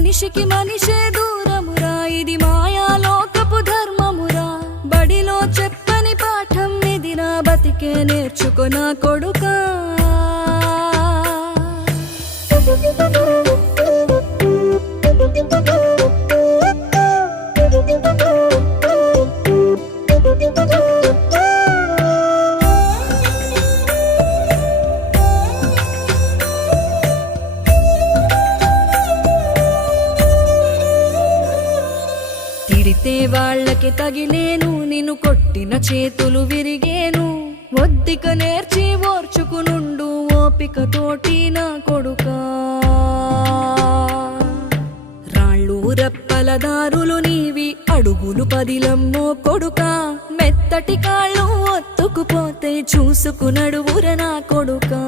మనిషికి మనిషే దూరమురా, ఇది మాయాలోకపు ధర్మమురా. బడిలో చెప్పని పాఠం ఇది, నా బతికే నేర్చుకో నా కొడుకా. తిడితే వాళ్ళకి తగిలేను, నిన్ను కొట్టిన చేతులు విరిగేను. ఒద్దిక నేర్చి ఓర్చుకునుండు ఓపిక తోటి నా కొడుకా. రాళ్ళు రప్పల దారులు నీవి, అడుగులు పదిలమ్మో కొడుకా. మెత్తటి కాళ్ళు ఒత్తుకుపోతే చూసుకునడువుర నా కొడుకా.